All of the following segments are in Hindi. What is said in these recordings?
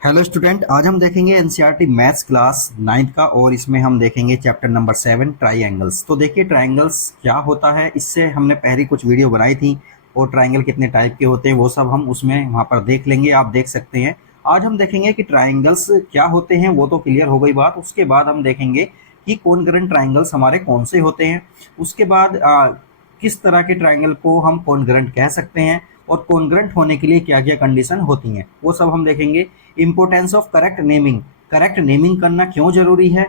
हेलो स्टूडेंट, आज हम देखेंगे एनसीईआरटी मैथ्स क्लास 9th का और इसमें हम देखेंगे चैप्टर नंबर 7 ट्राइंगल्स। तो देखिए ट्राइंगल्स क्या होता है, इससे हमने पहले कुछ वीडियो बनाई थी और ट्राइंगल कितने टाइप के होते हैं वो सब हम उसमें वहाँ पर देख लेंगे, आप देख सकते हैं। आज हम देखेंगे कि ट्राइंगल्स क्या होते हैं, वो तो क्लियर हो गई बात। उसके बाद हम देखेंगे कि कॉन्ग्रुएंट ट्राइंगल्स हमारे कौन से होते हैं। उसके बाद किस तरह के ट्राइंगल को हम कॉन्ग्रुएंट कह सकते हैं और कॉन्ग्रुएंट होने के लिए क्या क्या कंडीशन होती हैं वो सब हम देखेंगे। Importance of correct naming, correct naming करना क्यों जरूरी है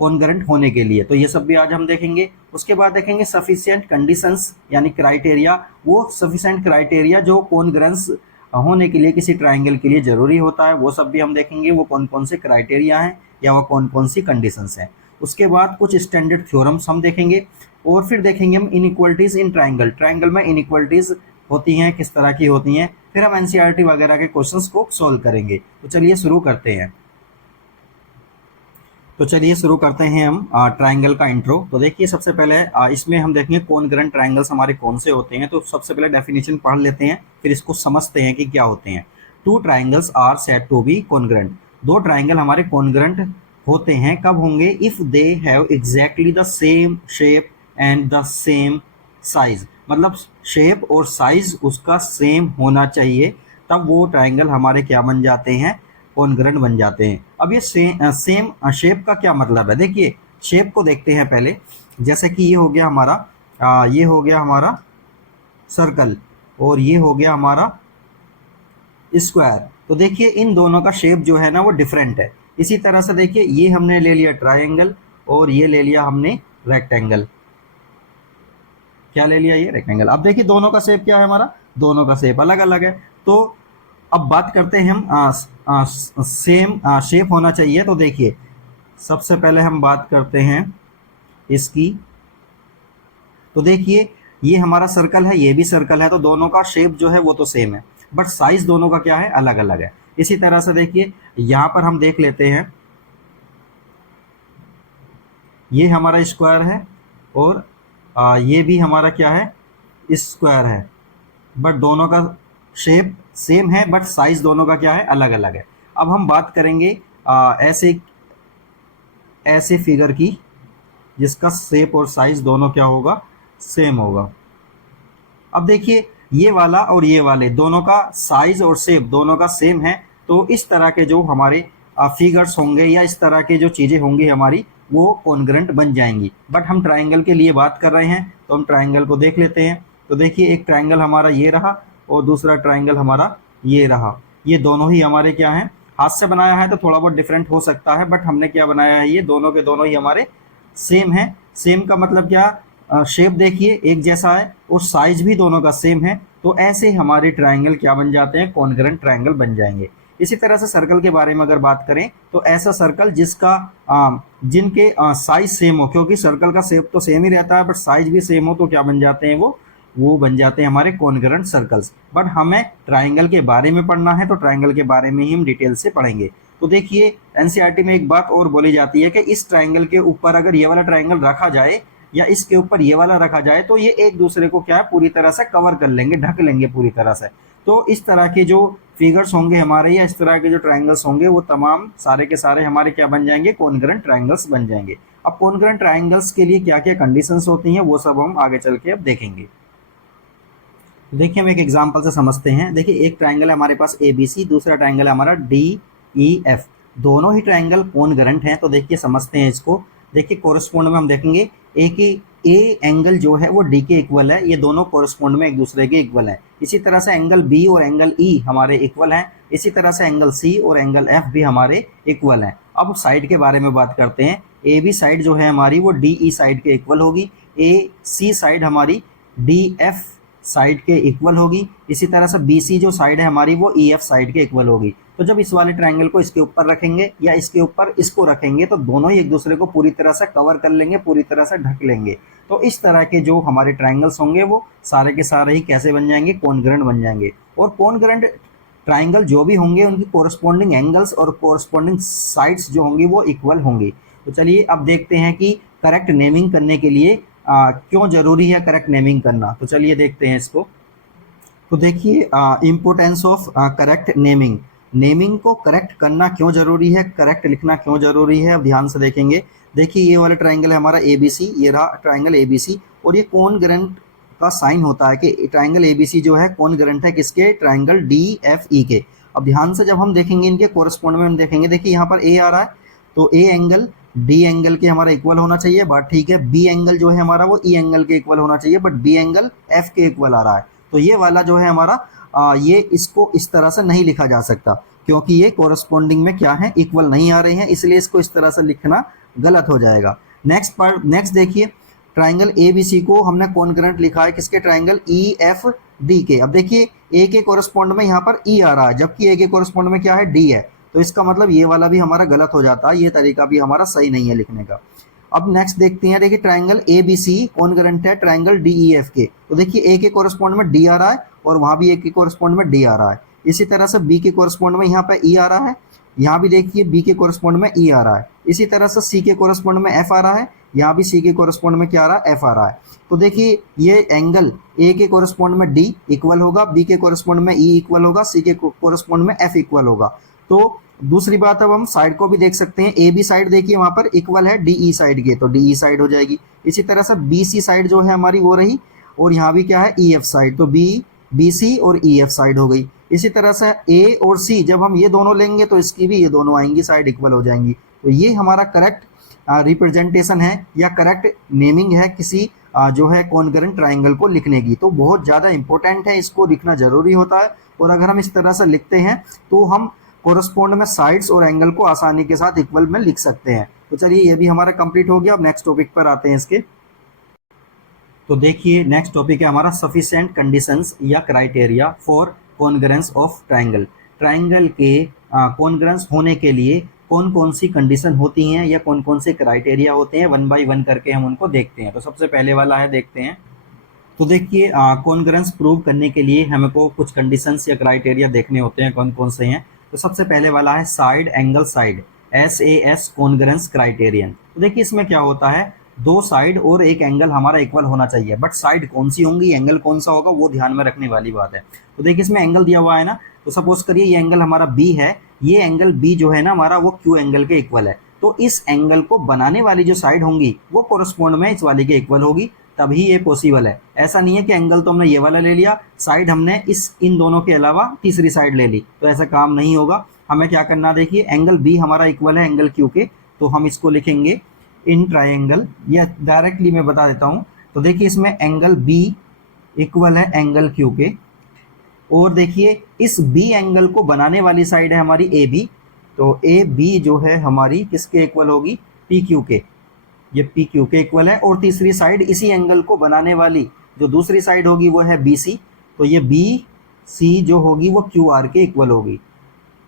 कॉन्ग्रुएंट होने के लिए, तो ये सब भी आज हम देखेंगे। उसके बाद देखेंगे सफिशिएंट कंडीशंस यानी क्राइटेरिया, वो सफिशिएंट क्राइटेरिया जो कॉन्ग्रुएंस होने के लिए किसी ट्राइंगल के लिए जरूरी होता है, वो सब भी हम देखेंगे। वो कौन कौन से क्राइटेरिया हैं या वो कौन कौन सी कंडीशंस हैं। उसके बाद कुछ स्टैंडर्ड थ्योरम्स हम देखेंगे और फिर देखेंगे हम इनइक्वालिटीज इन ट्राइंगल, ट्राइंगल में इनइक्वालिटीज होती हैं किस तरह की होती हैं, फिर हम एनसीईआरटी वगैरह के क्वेश्चंस को सॉल्व करेंगे। तो चलिए शुरू करते हैं। हम ट्राइंगल का इंट्रो। तो देखिए सबसे पहले इसमें हम देखेंगे कॉन्ग्रुएंट ट्राइंगल्स हमारे कौन से होते हैं। तो सबसे पहले डेफिनेशन पढ़ लेते हैं, फिर इसको समझते हैं कि क्या होते हैं। Two triangles are said to be congruent, दो ट्राइंगल हमारे कॉन्ग्रुएंट होते हैं कब होंगे, if they have exactly the same shape and the same size, मतलब शेप और साइज उसका सेम होना चाहिए, तब वो ट्राइंगल हमारे क्या बन जाते हैं, कॉन्ग्रुएंट बन जाते हैं। अब ये सेम शेप का क्या मतलब है, देखिए शेप को देखते हैं पहले। जैसे कि ये हो गया हमारा सर्कल और ये हो गया हमारा स्क्वायर। तो देखिए इन दोनों का शेप जो है ना वो डिफरेंट है। इसी तरह से देखिए ये हमने ले लिया ट्राइंगल और ये ले लिया हमने रेक्टेंगल। क्या ले लिया, ये रेक्टेंगल। अब देखिए दोनों का शेप क्या है हमारा, दोनों का शेप अलग अलग है। तो अब बात करते हैं हम सेम शेप होना चाहिए। तो देखिए सबसे पहले हम बात करते हैं इसकी। तो देखिए ये हमारा सर्कल है, ये भी सर्कल है, तो दोनों का शेप जो है वो तो सेम है, बट साइज दोनों का क्या है, अलग अलग है। इसी तरह से देखिए यहाँ पर हम देख लेते हैं, ये हमारा स्क्वायर है और ये भी हमारा क्या है, स्क्वायर है, बट दोनों का शेप सेम है बट साइज दोनों का क्या है, अलग अलग है। अब हम बात करेंगे ऐसे ऐसे फिगर की जिसका शेप और साइज दोनों क्या होगा, सेम होगा। अब देखिए ये वाला और ये वाले दोनों का साइज और शेप दोनों का सेम है, तो इस तरह के जो हमारे फिगर्स होंगे या इस तरह के जो चीज़ें होंगी हमारी, वो कॉन्ग्रुएंट बन जाएंगी। बट हम ट्राइंगल के लिए बात कर रहे हैं तो हम ट्राइंगल को देख लेते हैं। तो देखिए एक ट्राइंगल हमारा ये रहा और दूसरा ट्राइंगल हमारा ये रहा। ये दोनों ही हमारे क्या हैं, हाथ से बनाया है तो थोड़ा बहुत डिफरेंट हो सकता है, बट हमने क्या बनाया है, ये दोनों के दोनों ही हमारे सेम है। सेम का मतलब क्या, शेप देखिए एक जैसा है और साइज भी दोनों का सेम है। तो ऐसे हमारे ट्राइंगल क्या बन जाते हैं, कॉन्ग्रुएंट ट्राइंगल बन जाएंगे। इसी तरह से सर्कल के बारे में अगर बात करें तो ऐसा सर्कल जिसका जिनके साइज सेम हो, क्योंकि सर्कल का शेप तो सेम ही रहता है बट साइज भी सेम हो, तो क्या बन जाते हैं, वो बन जाते हैं हमारे कॉन्ग्रुएंट सर्कल्स। बट हमें ट्राइंगल के बारे में पढ़ना है तो ट्राइंगल के बारे में ही हम डिटेल से पढ़ेंगे। तो देखिए एनसीईआरटी में एक बात और बोली जाती है कि इस ट्राइंगल के ऊपर अगर ये वाला ट्राइंगल रखा जाए या इसके ऊपर ये वाला रखा जाए तो ये एक दूसरे को क्या है, पूरी तरह से कवर कर लेंगे, ढक लेंगे पूरी तरह से। तो इस तरह के जो फिगर्स होंगे हमारे या इस तरह के जो ट्राइंगल्स होंगे वो तमाम सारे के सारे हमारे क्या बन जाएंगे, कॉन्ग्रुएंट ट्राइंगल्स बन जाएंगे। अब कॉन्ग्रुएंट ट्राइंगल्स के लिए क्या क्या कंडीशंस होती हैं वो सब हम आगे चल के अब देखेंगे। देखिए हम एक एग्जांपल से समझते हैं। देखिए एक ट्राइंगल है हमारे पास ABC, दूसरा ट्राइंगल है हमारा DEF, दोनों ही ट्राइंगल कॉन्ग्रुएंट हैं। तो देखिए समझते हैं इसको। देखिए कोरस्पोंड में हम देखेंगे ए एंगल जो है वो D के इक्वल है, ये दोनों कोरस्पोंड में एक दूसरे के इक्वल है। इसी तरह से एंगल B और एंगल E हमारे इक्वल हैं। इसी तरह से एंगल C और एंगल F भी हमारे इक्वल हैं। अब साइड के बारे में बात करते हैं। AB साइड जो है हमारी वो DE साइड के इक्वल होगी, AC साइड हमारी DF साइड के इक्वल होगी। इसी तरह से BC जो साइड है हमारी वो EF साइड के इक्वल होगी। तो जब इस वाले ट्राइंगल को इसके ऊपर रखेंगे या इसके ऊपर इसको रखेंगे तो दोनों ही एक दूसरे को पूरी तरह से कवर कर लेंगे, पूरी तरह से ढक लेंगे। तो इस तरह के जो हमारे ट्राइंगल्स होंगे वो सारे के सारे ही कैसे बन जाएंगे, कॉन्ग्रुएंट बन जाएंगे। और कॉन्ग्रुएंट ट्राइंगल जो भी होंगे उनकी कोरस्पोंडिंग एंगल्स और कोरस्पोंडिंग साइड्स जो होंगी वो इक्वल होंगी। तो चलिए अब देखते हैं कि करेक्ट नेमिंग करने के लिए क्यों जरूरी है करेक्ट नेमिंग करना। तो चलिए देखते हैं इसको। तो देखिए importance of correct naming. Naming को करेक्ट करना क्यों जरूरी है, करेक्ट लिखना क्यों जरूरी है, अब ध्यान से देखेंगे। देखिए ये वाला ट्राइंगल है हमारा ABC, ये रहा ट्राइंगल ABC, और ये कॉन्ग्रुएंट का साइन होता है कि ट्राइंगल ABC जो है कॉन्ग्रुएंट है किसके, ट्राइंगल DFE के। अब ध्यान से जब हम देखेंगे इनके कोरस्पॉन्ड में हम देखेंगे, देखिए यहाँ पर A आ रहा है तो A एंगल D एंगल के हमारा इक्वल होना चाहिए, बट ठीक है B एंगल जो है हमारा वो E एंगल के इक्वल होना चाहिए, बट B एंगल F के इक्वल आ रहा है। तो ये वाला जो है हमारा ये इसको इस तरह से नहीं लिखा जा सकता क्योंकि ये कोरस्पॉन्डिंग में क्या है, इक्वल नहीं आ रहे हैं, इसलिए इसको इस तरह से लिखना गलत हो जाएगा। नेक्स्ट देखिए ट्राइंगल ABC को हमने कॉन्ग्रुएंट लिखा है किसके, ट्राइंगल EFD के। अब देखिए A के कोरस्पॉन्ड में यहाँ पर E आ रहा है जबकि A के कोरस्पॉन्ड में क्या है, D है, तो इसका मतलब ये वाला भी हमारा गलत हो जाता है, ये तरीका भी हमारा सही नहीं है लिखने का। अब नेक्स्ट देखते हैं, देखिए ट्राइंगल ABC कॉन्ग्रुएंट है ट्राइंगल DEF के, तो देखिए A के कोरस्पॉन्ड में D आ रहा है और वहां भी A के कोरस्पॉन्ड में D आ रहा है। इसी तरह से B के कोरस्पॉन्ड में यहाँ पे E आ रहा है, यहाँ भी देखिए B के कोरस्पॉन्ड में E आ रहा है। इसी तरह से C के कोरस्पॉन्ड में F आ रहा है, यहाँ भी C के कोरस्पॉन्ड में क्या आ रहा है, F आ रहा है। तो देखिए ये एंगल A के कोरस्पॉन्ड में D इक्वल होगा, B के कोरस्पॉन्ड में E इक्वल होगा, C के कोरस्पॉन्ड में F इक्वल होगा। तो दूसरी बात, अब हम साइड को भी देख सकते हैं, AB साइड देखिए वहां पर इक्वल है DE साइड के, तो DE साइड हो जाएगी। इसी तरह से BC साइड जो है हमारी वो रही, और यहाँ भी क्या है EF साइड, तो BC और EF साइड हो गई। इसी तरह से A और C जब हम ये दोनों लेंगे तो इसकी भी ये दोनों आएंगी, साइड इक्वल हो जाएंगी। तो ये हमारा करेक्ट रिप्रेजेंटेशन है या करेक्ट नेमिंग है किसी जो है कॉन्ग्रुएंट ट्राइंगल को लिखने की। तो बहुत ज़्यादा इंपॉर्टेंट है, इसको लिखना जरूरी होता है, और अगर हम इस तरह से लिखते हैं तो हम कोरस्पॉन्ड में साइड्स और एंगल को आसानी के साथ इक्वल में लिख सकते हैं। तो चलिए ये भी हमारा कंप्लीट हो गया। अब नेक्स्ट टॉपिक पर आते हैं इसके। तो देखिए नेक्स्ट टॉपिक है हमारा सफिशिएंट कंडीशंस या criteria for congruence of triangle. Triangle के कॉन्ग्रुएंस होने के लिए कौन कौन सी कंडीशन होती हैं या कौन कौन से क्राइटेरिया होते हैं, वन बाय वन करके हम उनको देखते हैं। तो सबसे पहले वाला है, देखते हैं। तो देखिए कॉन्ग्रुएंस प्रूव करने के लिए हमको कुछ कंडीशंस या क्राइटेरिया देखने होते हैं, कौन कौन से हैं। तो सबसे पहले वाला है side angle side, SAS congruence criterion. तो देखिए इसमें क्या होता है, दो साइड और एक एंगल हमारा इक्वल होना चाहिए, बट साइड कौन सी होंगी, एंगल कौन सा होगा, वो ध्यान में रखने वाली बात है। तो देखिए इसमें एंगल दिया हुआ है ना, तो सपोज करिए ये एंगल हमारा B है, ये एंगल B जो है ना हमारा वो Q एंगल के इक्वल है। तो इस एंगल को बनाने वाली जो साइड होंगी वो कोरस्पॉन्ड में इस वाली के इक्वल होगी, तभी ये पॉसिबल है। ऐसा नहीं है कि एंगल तो हमने ये वाला ले लिया, साइड हमने इन दोनों के अलावा तीसरी साइड ले ली, तो ऐसा काम नहीं होगा। हमें क्या करना, देखिए एंगल B हमारा इक्वल है एंगल Q के, तो हम इसको लिखेंगे इन ट्राइंगल, या डायरेक्टली मैं बता देता हूँ। तो देखिए इसमें एंगल B इक्वल है एंगल Q के, और देखिए इस B एंगल को बनाने वाली साइड है हमारी AB, तो AB जो है हमारी किसके इक्वल होगी, PQ के, ये PQ के इक्वल है। और तीसरी साइड इसी एंगल को बनाने वाली जो दूसरी साइड होगी वो है BC, तो ये BC जो होगी वो QR के इक्वल होगी।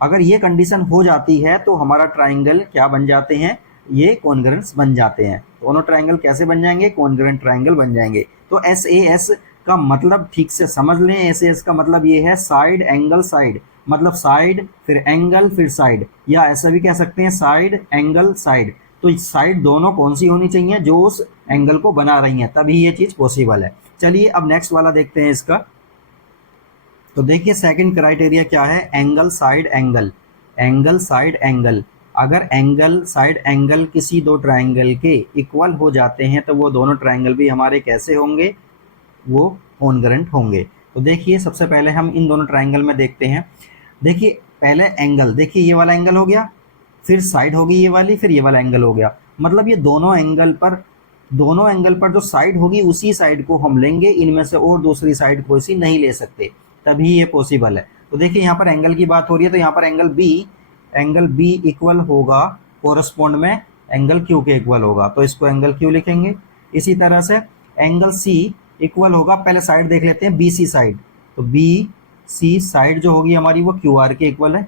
अगर ये कंडीशन हो जाती है तो हमारा ट्राइंगल क्या बन जाते हैं, ये कॉन्ग्रुएंस बन जाते हैं। दोनों ट्राइंगल कैसे बन जाएंगे, कॉन्ग्रुएंट ट्राइंगल बन जाएंगे। तो SAS का मतलब ठीक से समझ लें, SAS का मतलब ये है साइड एंगल साइड, मतलब साइड फिर एंगल फिर साइड, या ऐसा भी कह सकते हैं साइड एंगल साइड। तो साइड दोनों कौन सी होनी चाहिए, जो उस एंगल को बना रही हैं, तभी ये चीज़ पॉसिबल है। चलिए अब नेक्स्ट वाला देखते हैं इसका। तो देखिए सेकंड क्राइटेरिया क्या है, angle side angle, angle side angle. अगर एंगल साइड एंगल किसी दो ट्राइंगल के इक्वल हो जाते हैं तो वो दोनों ट्राइंगल भी हमारे कैसे होंगे, वो कॉन्ग्रुएंट होंगे। तो देखिए सबसे पहले हम इन दोनों ट्राइंगल में देखते हैं। देखिए पहले एंगल, देखिए ये वाला एंगल हो गया, फिर साइड होगी ये वाली, फिर ये वाला एंगल हो गया। मतलब ये दोनों एंगल पर जो साइड होगी उसी साइड को हम लेंगे, इनमें से और दूसरी साइड कोई सी नहीं ले सकते, तभी ये पॉसिबल है। तो देखिए यहाँ पर एंगल की बात हो रही है, तो यहाँ पर एंगल B इक्वल होगा कोरस्पॉन्ड में एंगल Q के इक्वल होगा, तो इसको एंगल Q लिखेंगे। इसी तरह से एंगल C इक्वल होगा, पहले साइड देख लेते हैं BC साइड, तो BC साइड जो होगी हमारी वो QR के इक्वल है,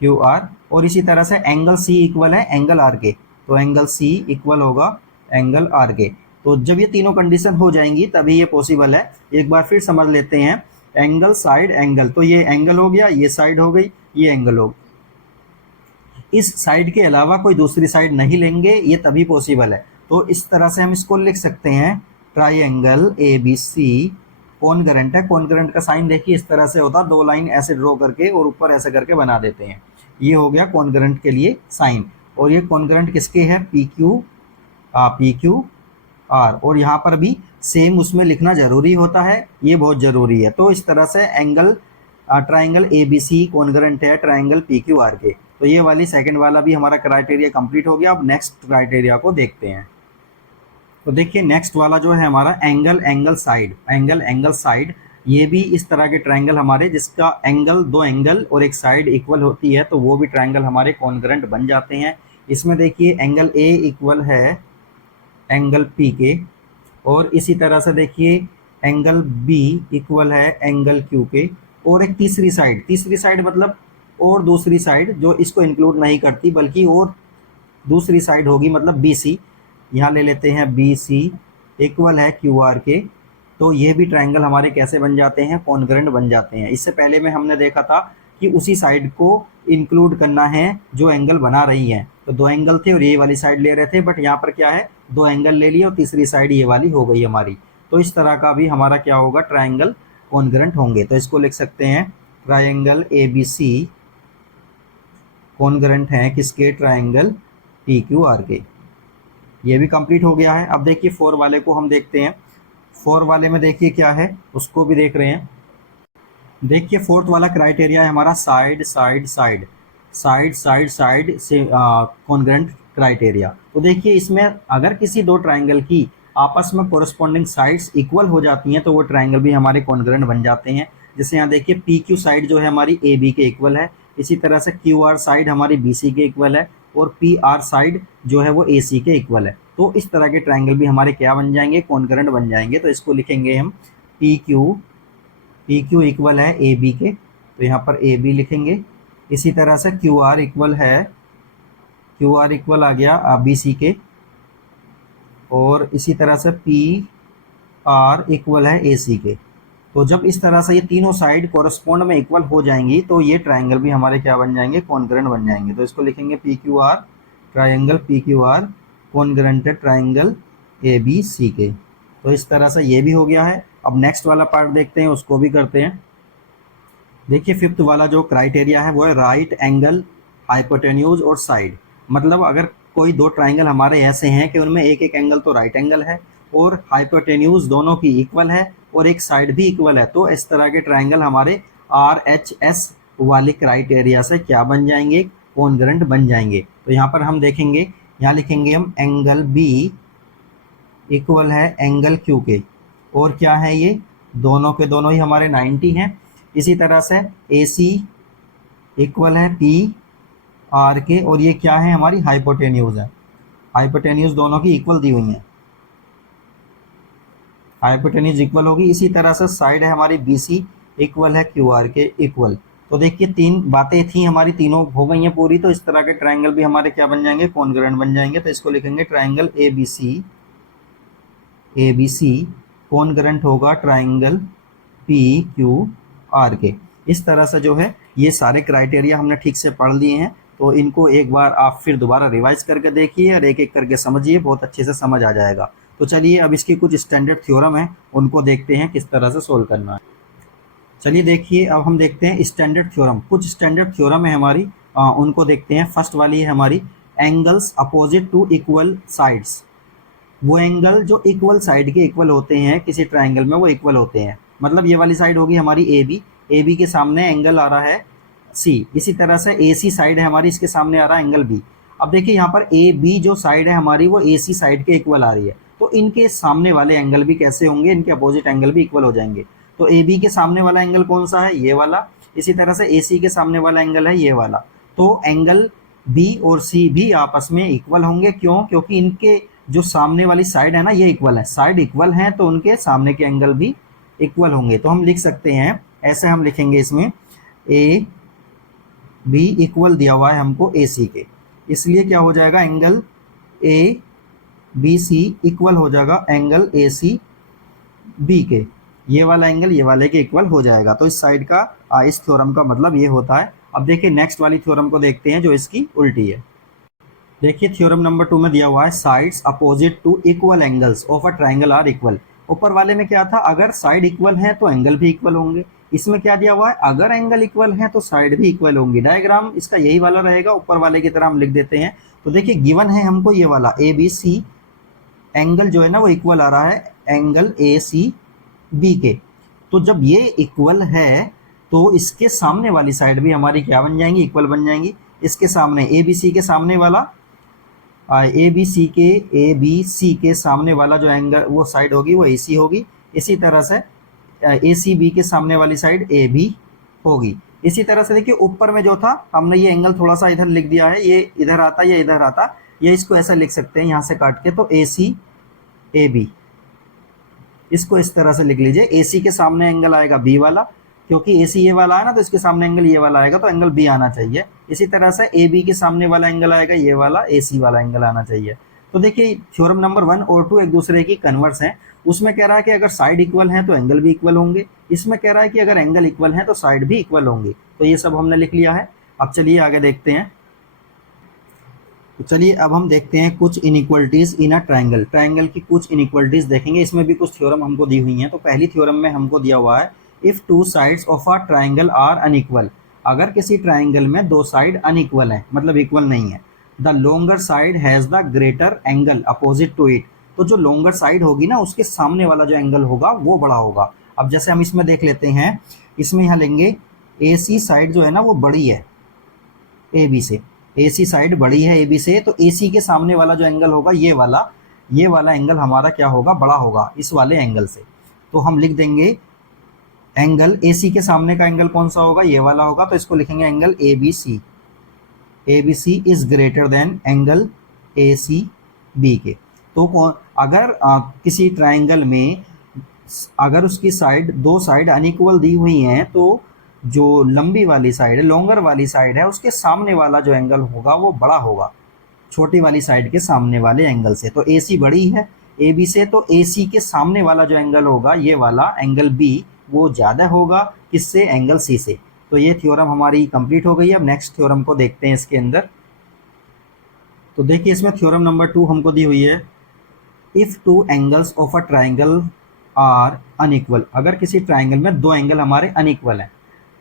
QR। और इसी तरह से एंगल C इक्वल है एंगल R के, तो एंगल C इक्वल होगा एंगल R के। तो जब ये तीनों कंडीशन हो जाएंगी तभी ये पॉसिबल है। एक बार फिर समझ लेते हैं, एंगल साइड एंगल, तो ये एंगल हो गया, ये साइड हो गई, ये एंगल हो गया। इस साइड के अलावा कोई दूसरी साइड नहीं लेंगे, ये तभी पॉसिबल है। तो इस तरह से हम इसको लिख सकते हैं, ट्राइंगल ABC कॉन्करेंट है। कॉन्करेंट का साइन देखिए इस तरह से होता है, दो लाइन ऐसे ड्रॉ करके और ऊपर ऐसे करके बना देते हैं। ये हो गया कॉन्करेंट के लिए साइन। और ये कॉन्करेंट किसके है, पी क्यू आर। और यहाँ पर भी सेम उसमें लिखना जरूरी होता है, ये बहुत जरूरी है। तो इस तरह से angle triangle A B C concurrent है ट्राइंगल पी क्यू आर के। तो ये वाली सेकंड वाला भी हमारा क्राइटेरिया कंप्लीट हो गया। अब नेक्स्ट क्राइटेरिया को देखते हैं। तो देखिए नेक्स्ट वाला जो है हमारा एंगल साइड। ये भी इस तरह के ट्राइंगल हमारे जिसका एंगल, दो एंगल और एक साइड इक्वल होती है, तो वो भी ट्राइंगल हमारे कॉन्करेंट बन जाते हैं। इसमें देखिए एंगल ए इक्वल है एंगल पी के, और इसी तरह से देखिए एंगल बी इक्वल है एंगल क्यू के। और एक तीसरी साइड मतलब और दूसरी साइड जो इसको इंक्लूड नहीं करती बल्कि और दूसरी साइड होगी, मतलब बी सी। यहाँ ले लेते हैं बी सी इक्वल है क्यू आर के। तो ये भी ट्राइंगल हमारे कैसे बन जाते हैं, कॉन्करेंट बन जाते हैं। इससे पहले में हमने देखा था कि उसी साइड को इंक्लूड करना है जो एंगल बना रही है। तो दो एंगल थे और ये वाली साइड ले रहे थे, बट यहाँ पर क्या है, दो एंगल ले लिए और तीसरी साइड ये वाली हो गई हमारी। तो इस तरह का भी हमारा क्या होगा, ट्राइंगल कॉन्करेंट होंगे। तो इसको लिख सकते हैं triangle A B C concurrent है किसके, ट्राइंगल पी क्यू आर के। ये भी कंप्लीट हो गया है। अब देखिए 4 वाले को हम देखते हैं। 4 वाले में देखिए क्या है, उसको भी देख रहे हैं। देखिए 4th वाला क्राइटेरिया है हमारा साइड से कॉन्ग्रेंट क्राइटेरिया। तो देखिए इसमें अगर किसी दो ट्राइंगल की आपस में कोरस्पॉन्डिंग साइड्स इक्वल हो जाती हैं तो वो ट्राइंगल भी हमारे कॉन्ग्रेंट बन जाते हैं। जैसे यहाँ देखिए पी क्यू साइड जो है हमारी ए बी के इक्वल है, इसी तरह से क्यू आर साइड हमारी बी सी के इक्वल है, और पी आर साइड जो है वो ए सी के इक्वल है। तो इस तरह के ट्राइंगल भी हमारे क्या बन जाएंगे, कॉन्करेंट बन जाएंगे। तो इसको लिखेंगे हम पी क्यू इक्वल है ए बी के, तो यहाँ पर ए बी लिखेंगे। इसी तरह से क्यू आर इक्वल आ गया बी सी के, और इसी तरह से पी आर इक्वल है ए सी के। तो जब इस तरह से ये तीनों साइड कोरस्पॉन्ड में इक्वल हो जाएंगी तो ये ट्राइंगल भी हमारे क्या बन जाएंगे, कॉन्करेंट बन जाएंगे। तो इसको लिखेंगे P Q R, triangle P Q R concurrent triangle A B C के। तो इस तरह से ये भी हो गया है। अब नेक्स्ट वाला पार्ट देखते हैं, उसको भी करते हैं। देखिए 5th वाला जो क्राइटेरिया है वो है राइट एंगल हाइपोटेन्यूज और साइड। मतलब अगर कोई दो ट्राइंगल हमारे ऐसे हैं कि उनमें एक एक एंगल तो राइट एंगल है और हाइपोटेन्यूज दोनों की इक्वल है और एक साइड भी इक्वल है, तो इस तरह के ट्राइंगल हमारे RHS वाले क्राइटेरिया से क्या बन जाएंगे, कॉन्ग्रेंट बन जाएंगे। तो यहाँ पर हम देखेंगे, यहाँ लिखेंगे हम एंगल B इक्वल है एंगल Q के, और क्या है ये, दोनों के दोनों ही हमारे 90 हैं। इसी तरह से AC इक्वल है PR के, और ये क्या है, हमारी हाइपोटेन्यूज है। हाइपोटेन्यूज दोनों की इक्वल दी हुई है, हाइपोटेन्यूज इक्वल होगी। इसी तरह से साइड है हमारी BC इक्वल है QR के इक्वल। तो देखिए 3 बातें थी हमारी, तीनों हो गई हैं पूरी। तो इस तरह के ट्राइंगल भी हमारे क्या बन जाएंगे, कॉन्ग्रेंट बन जाएंगे। तो इसको लिखेंगे ट्राइंगल ABC कॉन्ग्रेंट होगा ट्राइंगल PQR के। इस तरह से जो है ये सारे क्राइटेरिया हमने ठीक से पढ़ लिए हैं। तो इनको एक बार आप फिर दोबारा रिवाइज करके देखिए और एक एक करके समझिए, बहुत अच्छे से समझ आ जाएगा। तो चलिए अब इसकी कुछ स्टैंडर्ड थ्योरम है, उनको देखते हैं किस तरह से सोल्व करना है। चलिए देखिए अब हम देखते हैं स्टैंडर्ड थ्योरम। कुछ स्टैंडर्ड थ्योरम है हमारी, उनको देखते हैं। फर्स्ट वाली है हमारी angles opposite to equal sides. वो एंगल जो इक्वल साइड के इक्वल होते हैं किसी ट्राइंगल में, वो इक्वल होते हैं। मतलब ये वाली साइड होगी हमारी ए बी के सामने एंगल आ रहा है C। इसी तरह से AC साइड है हमारी, इसके सामने आ रहा है एंगल B। अब देखिए यहाँ पर AB जो साइड है हमारी वो AC साइड के इक्वल आ रही है, तो इनके सामने वाले एंगल भी कैसे होंगे, इनके अपोजिट एंगल भी इक्वल हो जाएंगे। तो AB के सामने वाला एंगल कौन सा है, ये वाला। इसी तरह से AC के सामने वाला एंगल है ये वाला। तो एंगल B और C भी आपस में इक्वल होंगे। क्यों, क्योंकि इनके जो सामने वाली साइड है ना, ये इक्वल है। साइड इक्वल है तो उनके सामने के एंगल भी इक्वल होंगे। तो हम लिख सकते हैं ऐसे, हम लिखेंगे इसमें AB इक्वल दिया हुआ है हमको AC के, इसलिए क्या हो जाएगा, एंगल ABC इक्वल हो जाएगा एंगल ACB के। ये वाला एंगल ये वाले के इक्वल हो जाएगा। तो इस साइड का इस थ्योरम का मतलब ये होता है। अब देखिए नेक्स्ट वाली थ्योरम को देखते हैं जो इसकी उल्टी है। देखिए थ्योरम नंबर 2 में दिया हुआ है sides opposite to equal angles of a triangle are equal. ऊपर वाले में क्या था, अगर साइड इक्वल है तो एंगल भी इक्वल होंगे। इसमें क्या दिया हुआ है, अगर एंगल इक्वल है तो साइड भी इक्वल होंगी। डायग्राम इसका यही वाला रहेगा, ऊपर वाले की तरह हम लिख देते हैं। तो देखिए गिवन है हमको ये वाला ए बी सी, एंगल जो है ना वो इक्वल आ रहा है एंगल ए सी बी के। तो जब ये इक्वल है तो इसके सामने वाली साइड भी हमारी क्या बन जाएंगी, इक्वल बन जाएंगी। इसके सामने ए बी सी के सामने वाला ए बी सी के सामने वाला जो एंगल वो साइड होगी वो ए सी होगी। इसी तरह से ए सी बी के सामने वाली साइड ए बी होगी। इसी तरह से देखिए ऊपर में जो था हमने ये एंगल थोड़ा सा इधर लिख दिया है, ये इधर आता ये इधर आता, ये इसको ऐसा लिख सकते हैं यहाँ से काट के, तो ए सी ए बी, इसको इस तरह से लिख लीजिए। ए सी के सामने एंगल आएगा बी वाला, क्योंकि ए सी ये वाला है ना तो इसके सामने एंगल ये वाला आएगा, तो एंगल बी आना चाहिए। इसी तरह से ए बी के सामने वाला एंगल आएगा ये वाला, ए सी वाला एंगल आना चाहिए। तो देखिए थ्योरम नंबर 1 और 2 एक दूसरे की कन्वर्स हैं। उसमें कह रहा है कि अगर साइड इक्वल है तो एंगल भी इक्वल होंगे, इसमें कह रहा है कि अगर एंगल इक्वल है तो साइड भी इक्वल होंगे। तो ये सब हमने लिख लिया है। अब चलिए आगे देखते हैं। तो चलिए अब हम देखते हैं कुछ inequalities in a triangle. Triangle की कुछ इनइक्वलिटीज देखेंगे, इसमें भी कुछ थ्योरम हमको दी हुई हैं। तो पहली थ्योरम में हमको दिया हुआ है if two sides of a triangle are unequal, अगर किसी ट्रायंगल में दो साइड अनइक्वल है, मतलब इक्वल नहीं है, the longer side has the greater angle opposite to it, तो जो लोंगर साइड होगी ना उसके सामने वाला जो एंगल होगा वो बड़ा होगा। अब जैसे हम इसमें देख लेते हैं, इसमें यहाँ लेंगे ए सी साइड जो है ना वो बड़ी है ए बी से, ए सी साइड बड़ी है ए बी से, तो ए सी के सामने वाला जो एंगल होगा ये वाला एंगल हमारा क्या होगा, बड़ा होगा इस वाले एंगल से। तो हम लिख देंगे एंगल ए सी के सामने का एंगल कौन सा होगा, ये वाला होगा, तो इसको लिखेंगे angle A B C. A B C is greater than angle A C B के। तो अगर किसी ट्राइंगल में अगर उसकी साइड दो साइड अनइक्वल दी हुई हैं तो जो लंबी वाली साइड है, लॉन्गर वाली साइड है, उसके सामने वाला जो एंगल होगा वो बड़ा होगा छोटी वाली साइड के सामने वाले एंगल से। तो ए सी बड़ी है ए बी से, तो ए सी के सामने वाला जो एंगल होगा ये वाला एंगल बी वो ज़्यादा होगा किससे, एंगल सी से। तो ये थ्योरम हमारी कंप्लीट हो गई है। अब नेक्स्ट थ्योरम को देखते हैं इसके अंदर। तो देखिए इसमें थ्योरम नंबर 2 हमको दी हुई है, if two angles of a triangle are unequal, अगर किसी ट्राइंगल में दो एंगल हमारे अनइक्वल हैं,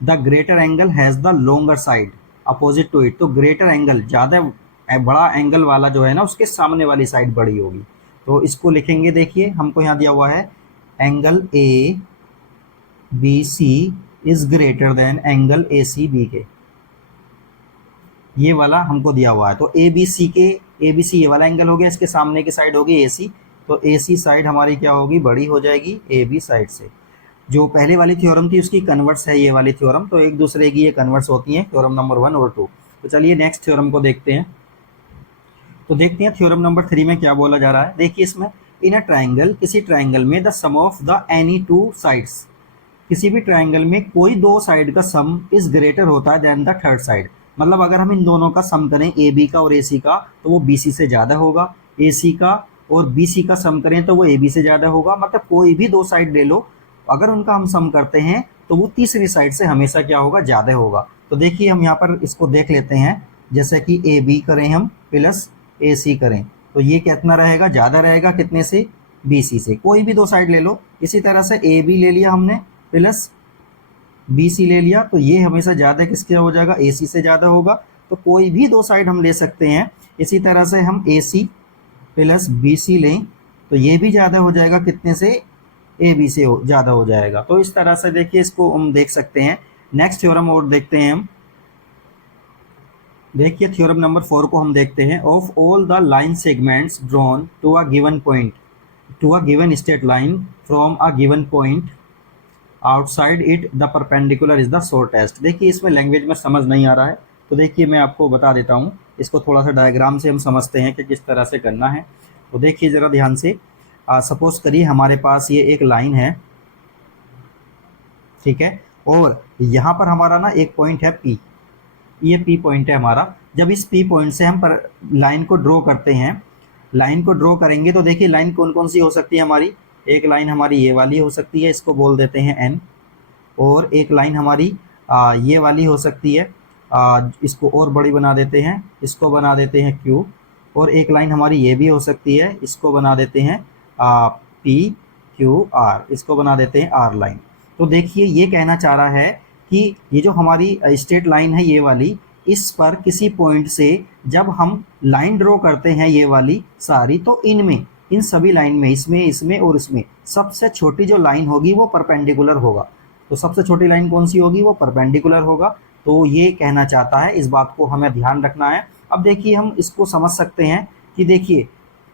the greater angle has the longer side opposite to it, तो ग्रेटर एंगल ज़्यादा बड़ा एंगल वाला जो है ना उसके सामने वाली साइड बड़ी होगी। तो इसको लिखेंगे, देखिए हमको यहाँ दिया हुआ है angle A B C is greater than angle A C B के, ये वाला हमको दिया हुआ है। तो ए बी सी ये वाला एंगल हो गया, इसके सामने की साइड होगी ए सी, तो ए सी साइड हमारी क्या होगी, बड़ी हो जाएगी ए बी साइड से। जो पहले वाली थ्योरम थी उसकी कन्वर्स है ये वाली थ्योरम, तो एक दूसरे की ये कन्वर्स होती हैं, थ्योरम नंबर 1 और 2। तो चलिए नेक्स्ट थ्योरम को देखते हैं। तो देखते हैं थ्योरम नंबर 3 में क्या बोला जा रहा है। देखिए इसमें इन अ ट्राइंगल, किसी ट्राइंगल में the sum of the any two sides, किसी भी ट्राइंगल में कोई दो साइड का सम इज ग्रेटर होता है देन द थर्ड साइड, मतलब अगर हम इन दोनों का सम करें ए बी का और ए सी का तो वो बी सी से ज़्यादा होगा, ए सी का और बी सी का सम करें तो वो ए बी से ज़्यादा होगा। मतलब कोई भी दो साइड ले लो, अगर उनका हम सम करते हैं तो वो तीसरी साइड से हमेशा क्या होगा, ज़्यादा होगा। तो देखिए हम यहाँ पर इसको देख लेते हैं, जैसे कि ए बी करें हम प्लस ए सी करें तो ये कितना रहेगा, ज़्यादा रहेगा कितने से, बी सी से। कोई भी दो साइड ले लो, इसी तरह से ए बी ले लिया हमने प्लस बी सी ले लिया, तो ये हमेशा ज़्यादा किसके हो जाएगा, ए सी से ज़्यादा होगा। तो कोई भी दो साइड हम ले सकते हैं। इसी तरह से हम ए सी प्लस बी सी लें तो ये भी ज़्यादा हो जाएगा कितने से, ए बी से ज़्यादा हो जाएगा। तो इस तरह से देखिए इसको हम देख सकते हैं। नेक्स्ट थ्योरम और देखते हैं हम। देखिए थ्योरम नंबर 4 को हम देखते हैं, of all the line segments drawn to a given point to a given straight line from a given point outside it the perpendicular is the shortest. देखिए इसमें लैंग्वेज में समझ नहीं आ रहा है, तो देखिए मैं आपको बता देता हूँ। इसको थोड़ा सा डायग्राम से हम समझते हैं कि किस तरह से करना है। तो देखिए ज़रा ध्यान से, सपोज करिए हमारे पास ये एक लाइन है, ठीक है, और यहाँ पर हमारा ना एक पॉइंट है P, ये P पॉइंट है हमारा। जब इस P पॉइंट से हम पर लाइन को ड्रॉ करते हैं, लाइन को ड्रॉ करेंगे तो देखिए लाइन कौन कौन सी हो सकती है हमारी, एक लाइन हमारी ये वाली हो सकती है, इसको बोल देते हैं N, और एक लाइन हमारी ये वाली हो सकती है, इसको और बड़ी बना देते हैं, इसको बना देते हैं Q, और एक लाइन हमारी ये भी हो सकती है, इसको बना देते हैं P क्यू आर, इसको बना देते हैं आर लाइन। तो देखिए ये कहना चाह रहा है कि ये जो हमारी स्ट्रेट लाइन है ये वाली, इस पर किसी पॉइंट से जब हम लाइन ड्रॉ करते हैं ये वाली सारी, तो इनमें, इन सभी लाइन में, इसमें, इसमें और इसमें सबसे छोटी जो लाइन होगी वो परपेंडिकुलर होगा। तो सबसे छोटी लाइन कौन सी होगी? वो परपेंडिकुलर होगा। तो ये कहना चाहता है, इस बात को हमें ध्यान रखना है। अब देखिए हम इसको समझ सकते हैं कि देखिए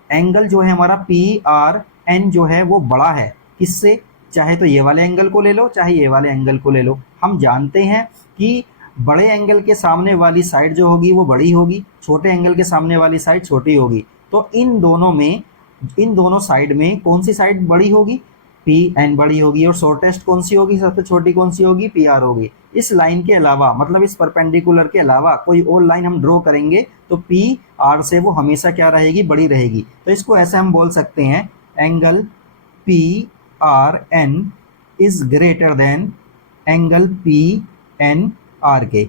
एंगल जो है हमारा पी आर एन जो है वो बड़ा है किससे? चाहे तो ये वाले एंगल को ले लो, चाहे ये वाले एंगल को ले लो। हम जानते हैं कि बड़े एंगल के सामने वाली साइड जो होगी वो बड़ी होगी, छोटे एंगल के सामने वाली साइड छोटी होगी। तो इन दोनों में, इन दोनों साइड में कौन सी साइड बड़ी होगी? पी एन बड़ी होगी। और शॉर्टेस्ट कौन सी होगी? सबसे छोटी कौन सी होगी? पी आर होगी। इस लाइन के अलावा, मतलब इस परपेंडिकुलर के अलावा कोई और लाइन हम ड्रॉ करेंगे तो पी आर से वो हमेशा क्या रहेगी? बड़ी रहेगी। तो इसको ऐसे हम बोल सकते हैं, angle P R N is greater than angle P N R के।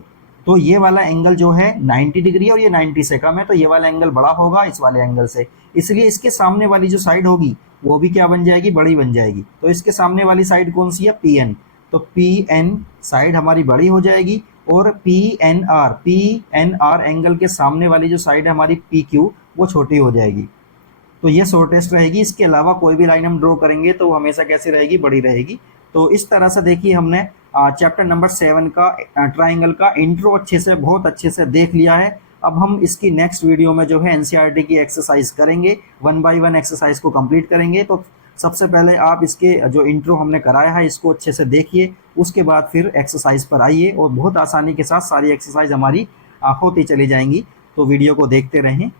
तो ये वाला एंगल जो है 90 डिग्री और ये 90 से कम है, तो ये वाला एंगल बड़ा होगा इस वाले एंगल से, इसलिए इसके सामने वाली जो साइड होगी वो भी क्या बन जाएगी? बड़ी बन जाएगी। तो इसके सामने वाली साइड कौन सी है? P N. तो पी एन साइड हमारी बड़ी हो जाएगी और पी एन आर एंगल के सामने वाली जो साइड है हमारी पी क्यू, वो छोटी हो जाएगी। तो ये शॉर्टेस्ट रहेगी। इसके अलावा कोई भी लाइन हम ड्रॉ करेंगे तो हमेशा कैसी रहेगी? बड़ी रहेगी। तो इस तरह से देखिए हमने चैप्टर नंबर 7 का ट्राइंगल का इंट्रो अच्छे से, बहुत अच्छे से देख लिया है। अब हम इसकी नेक्स्ट वीडियो में जो है एनसीईआरटी की एक्सरसाइज करेंगे, 1 बाय 1 एक्सरसाइज को कंप्लीट करेंगे। तो सबसे पहले आप इसके जो इंट्रो हमने कराया है इसको अच्छे से देखिए, उसके बाद फिर एक्सरसाइज पर आइए और बहुत आसानी के साथ सारी एक्सरसाइज हमारी होती चली जाएंगी। तो वीडियो को देखते रहें।